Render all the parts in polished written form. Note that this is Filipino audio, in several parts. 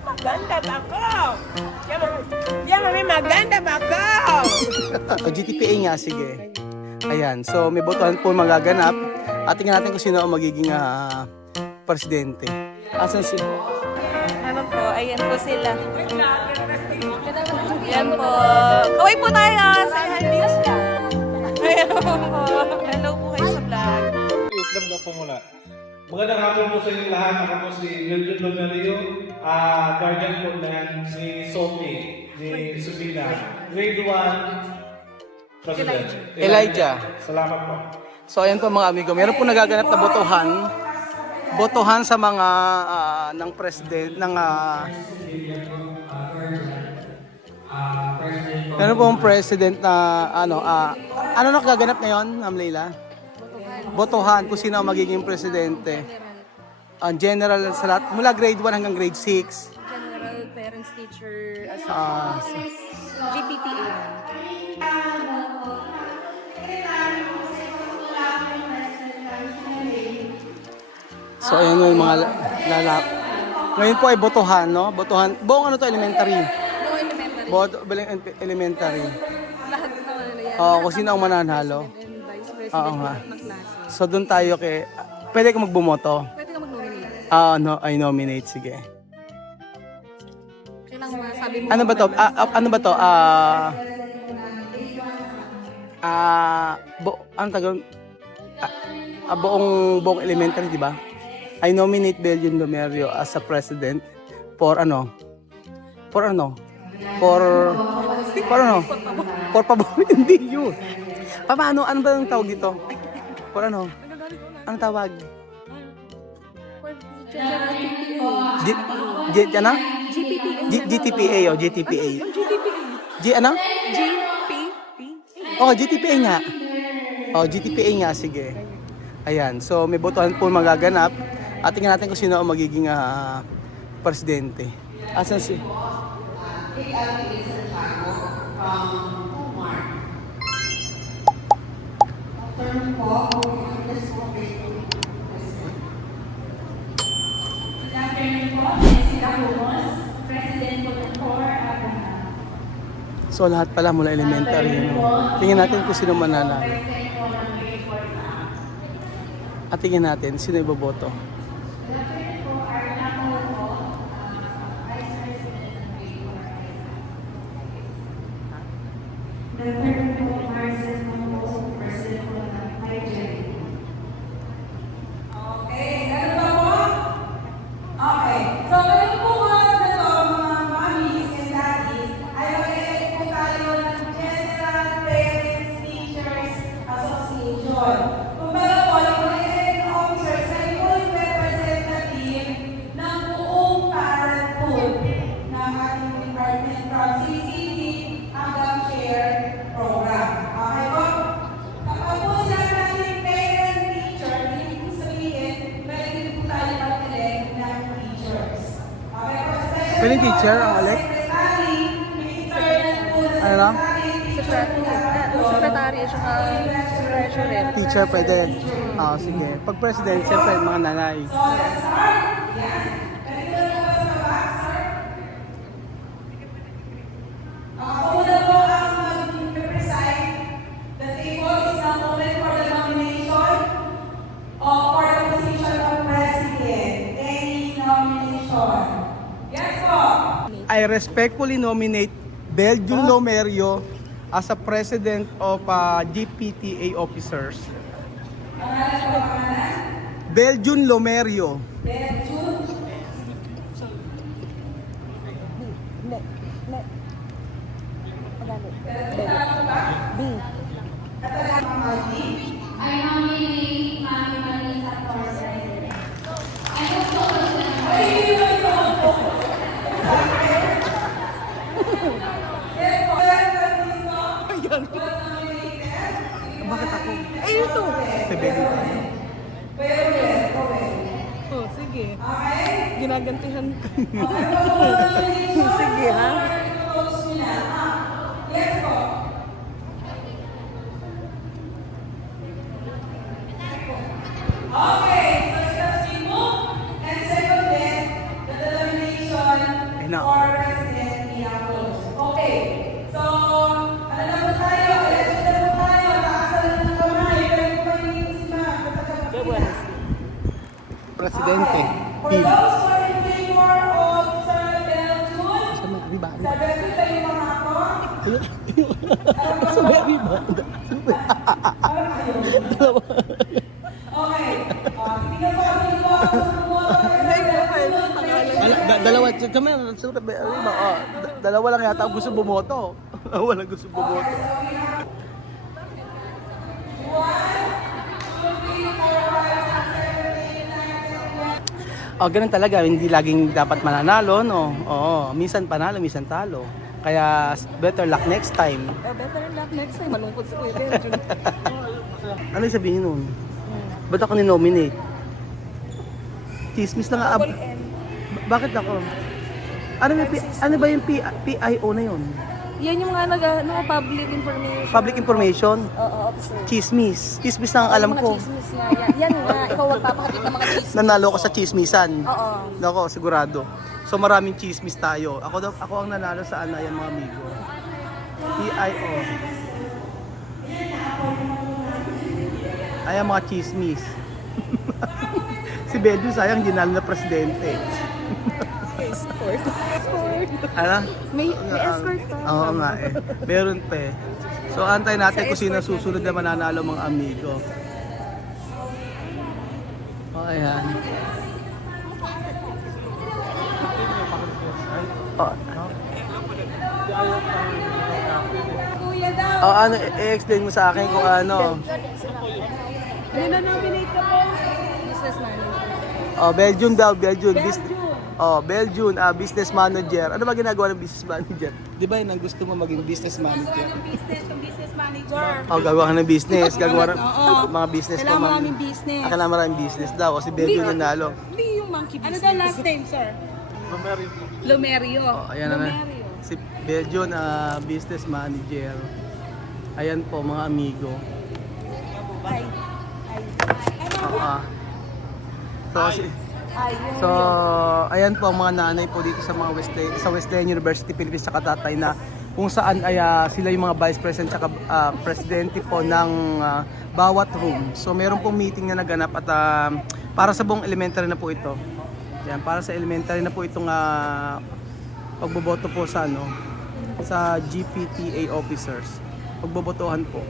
Maganda ba ko? Yan, mami, maganda ba ko? GTPA nga, sige. Ayan, so may botohan po magaganap. At tingnan natin kung sino ang magiging presidente. Asan si... Ano po, ayan po sila. Ayan po. Kaway po tayo sa Handis. Ayan po. Hello po kayo sa vlog. Islam na po muna. Magandang hapon po sa inyo lahat. Ako po si Melvin Lomerio, guardian po na si Sophie, ni Subina, grade 1 president. Elijah. Salamat po. So ayan po mga amigo, meron po nagaganap na botohan sa mga ng president ng meron po ang president na ano nagaganap ngayon, Ma'am Leila? Botohan kung sino ang magiging presidente. Ang general sa lahat, mula grade 1 hanggang grade 6. General Parents Teacher Ah, GPTA. so ayan yung mga lalap. Ngayon po ay botohan, no? Botohan. Buong ano to, elementary. No elementary. Elementary. Lahat naman na yan. Oo, kung sino ang mananalo. And Vice President Oo nga. ng klase. So doon tayo kay... Pwede ka magbumoto? Pwede ka mag-nominate. No, I nominate, sige. Kailangan masabi mo. Ano ba to? Ano ba to? Ano tagal? Buong elementary, di ba? I nominate Belgian Lomerio as a president for ano? For ano? For pabor, hindi yun. Paano? Ano ba yung tawag dito? For ano? Anong tawag? Ano? GTPA o GTPA. Ano? Oh, GTPA nga. Oh, GTPA nga, sige. Ayan, so may botohan po magaganap. At tingnan natin kung sino ang magiging presidente. Asan si... So lahat pala mula elementary. Tingnan natin kung sino mananalo. At tingnan natin sino iboboto. Pwede teacher ang elect? Ano lang? Secretary at saka treasurer. Teacher pwede. Sige. Pag president, siyempre mga nanay. I respectfully nominate Belgian Lomerio as a president of GPTA officers. Belgian Lomerio. I nominate Mami Marisa for president. Bakit ako? Eh, ito. Si Belly. Oh, sige. Ginagantihan ko. Sige, ha? Okay, so it has been moved and seconded that the nomination presidente. For those who are in favor of Sir Beltune, Riba. Sir Beltune tayo mga ako. Okay. Hindi na po kasi ito ako sa bumoto. Dalawa, riba. Oh, dalawa lang yata ang gusto bumoto. Walang gusto bumoto. Oh, ganun talaga, hindi laging dapat mananalo, no? Oo, minsan panalo, minsan talo. Kaya better luck next time. Better luck next time. Malungkot si Kuya Belgium. Ano yung sabihin nun? Ba't ako ni-nominate? Chismis na nga. Bakit ako? Ano ba yung PIO na yun? Yan yung mga public information. Public information? Oo, officer. Chismis. Chismis na ang alam Mga ko. chismis nga. Yan nga. Ikaw magpapakabit ng mga chismis. Nanalo ko sa chismisan. Oo. Nako, sigurado. So maraming chismis tayo. Ako ang nanalo sa yan mga amigo. PIO. Ayan mga chismis. Si Belgium sayang ginalo na presidente. Escort. Ano? May escort pa. Oo nga eh. Meron pa eh. So antay natin kung sino susunod na mananalo mga amigo. O ayan. Oh, ano, i-explain mo sa akin kung ano. Ano na nominate ka po? Business manager. Oh, Belgium daw, Belgium. Belgium, business manager. Ano ba ginagawa ng business manager? Di ba yun ang gusto mo maging business manager? Business manager. Oh, gagawa ka ng business. Gagawa ng mga business. Kailangan maraming business. Kailangan maraming business daw. O si Belgium nanalo. Hindi yung monkey Ano business. daw last name, sir? Lomerio. Oh, ayan na. Si Belgium, business manager. Ayan po mga amigo. So, ayan po ang mga nanay po dito sa mga Wesleyan University Philippines sa tatay na kung saan ay sila yung mga vice president at presidente po ng bawat room. So, meron pong meeting na naganap at para sa buong elementary na po ito. Yan, para sa elementary na po itong pagboboto po sa sa GPTA officers. Pagbobotohan po.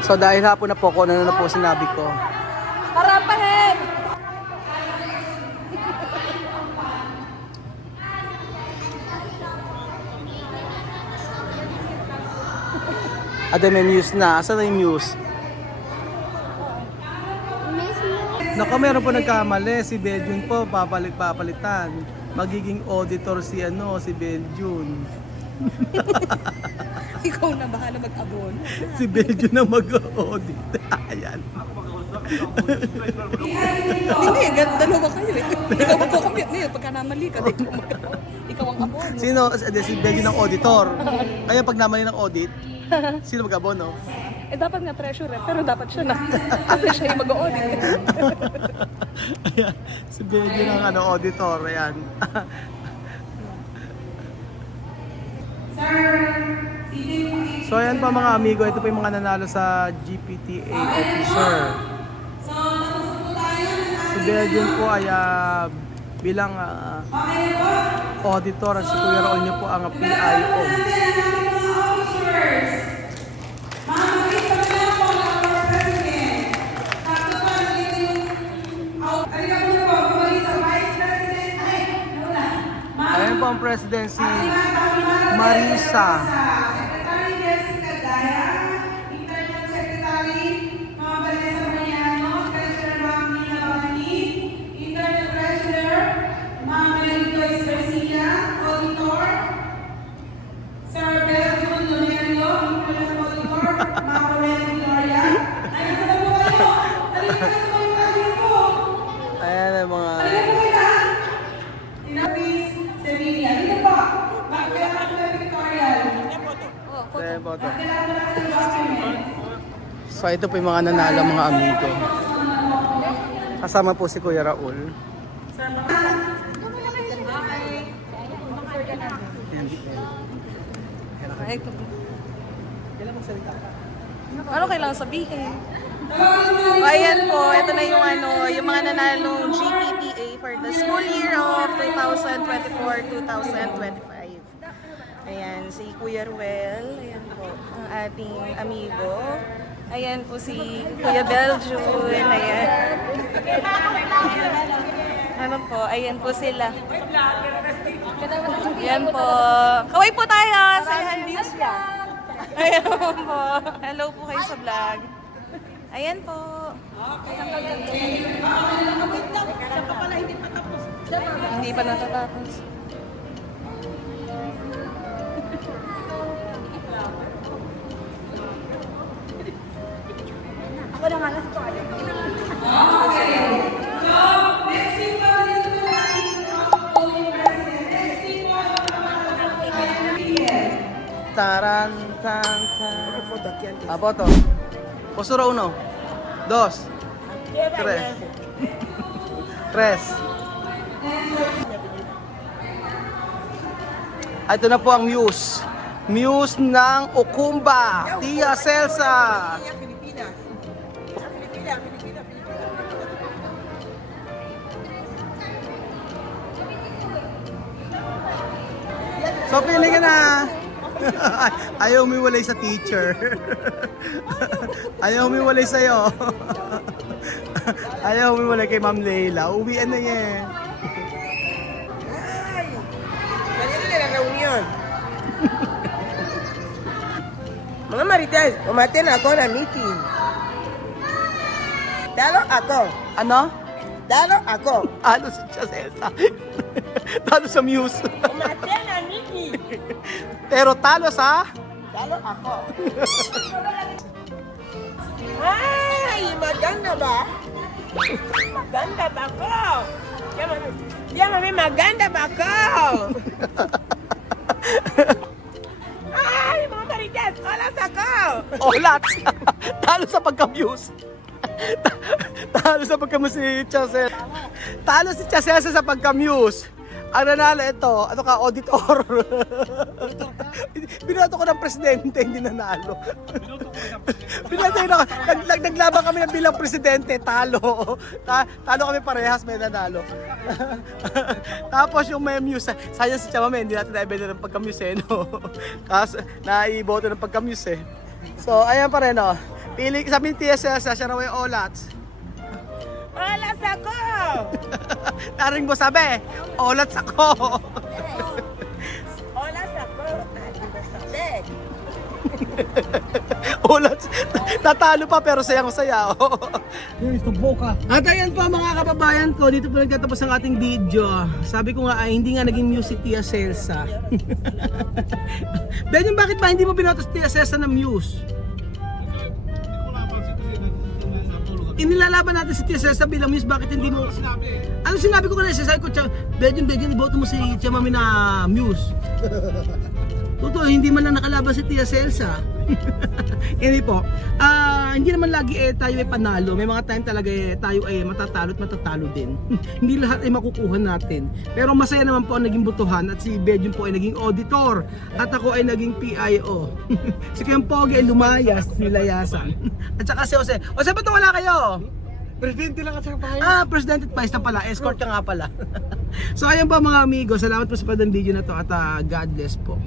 So dahil hapon na po ko, ano na po sinabi ko. Harapahin! Ate, may muse na. Asan na yung muse? Naku, meron po nagkamali. Si Belgium po, papalitan. Magiging auditor si Belgium. Ikaw na bahala mag-abon. Si Belgium na mag-audit. Ayan. Hindi, dalawa kayo eh. Ikaw magkakamit na yun. Pagka namali ka, ikaw ang abon. Sino? Si Belgium ng auditor. Kaya pag namali ng audit, sino mag-abono? Eh dapat nga treasurer, pero dapat siya na. Kasi siya yung mag-audit. Ayan. Si Belgium ng auditor. Ayan. So ayan pa mga amigo, ito po yung mga nanalo sa GPTA officer. Si Belgium po ay bilang auditor at si Kuya Raul niyo po ang PIO. Ayan po ang presidency, Marisa. Secretary Jessica Daya, Internal Secretary Ma'am Vanessa Mariano, Treasurer Ma'am Nina Bani, Internal Treasurer Ma'am Mary Joyce Garcia, Auditor Sir Belgium Lomerio, Internal Auditor Ma'am Aurelia Gloria. Ayun na po kayo! Halika na po yung kanya po! Ayan ang mga... Halika po kayo ha! Inapis Sevilla. Halika po! Bakit ako na Victorial? Ayan po ito. So ito po yung mga nanalo mga amigo. Kasama po si Kuya Raul. Ano kailangan sabihin? ayan po, ito na yung yung mga nanalong GPPA for the school year of 2024-2025. Ayan, si Kuya Ruel, ayan po, ang ating amigo. Ayan po si Kuya Beljun, ayan. Ano po, ayan po sila. Ayan po. Kaway po tayo sa Handis. Ayan po. Hello po kayo sa vlog. Ayan po. Hindi pa natatapos. Taran, tan, tan. Foto. Postura 1, 2, 3. 3. Ito na po ang muse. Muse ng Okumba, Tia Celsa. So, pili ka na. Ayaw umiwalay sa teacher. Ayaw umiwalay sa'yo. Ayaw umiwalay kay Ma'am Leila. Uwian na yan. Salieron de la reunión. Mga Marites, umaten ako na meeting. Talo ako. Ano? Talo ako. Talo si Tia Celsa. Talo sa muse. Umaten na meeting. Pero talo sa... Talo ako. Ay, maganda ba? Maganda ba ako? Mami, maganda ba ako? Ay, mga Marites, olas ako. Olat! Talo sa pagka-muse. Talo sa pagka-muse si Tia Celsa. Talo si Tia Celsa sa pagka-muse. Ang nanalo ito, ano ka, auditor. Binoto ko ng presidente, hindi nanalo. Binoto ko naglaban kami ng bilang presidente, talo. Talo kami parehas, may nanalo. Tapos yung may muse, sayang si Chamame, hindi natin naibenta ng pagka-muse, no? Kasi naiboto ng pagka-muse. So, ayan pa rin, no? Pili, sabi ni TSS, siya raw yung olats. Olas ako. Taring mo sabi, olats ako. Olas ako. Ate mo sabi. Olats, tatalo pa pero sayang-saya. At ayan po mga kababayan ko, dito po nagtatapos ang ating video. Sabi ko nga ay hindi nga naging muse si Tia Celsa. Benyon, bakit ba hindi mo binoto si Tia Celsa ng muse? Inilalaban natin si Tia Celsa bilang muse, bakit hindi mo... Ano sinabi ko kanina? Sabi ko, Benyon, iboto mo si Tia Mami na muse. Totoo, hindi man lang nakalaban si Tia Celsa. Hindi po. Hindi naman lagi tayo ay panalo. May mga time talaga tayo ay matatalo at matatalo din. Hindi lahat ay makukuha natin. Pero masaya naman po ang naging butuhan at si Benyon po ay naging auditor at ako ay naging PIO. Si Kayang Pogi ay lumayas, nilayasan. At saka si Jose. Jose, ba't wala kayo? Presidente lang at saka pahay. President at Vice na pala. Escort ka nga pala. So ayun po mga amigo. Salamat po sa padang video na to at God bless po.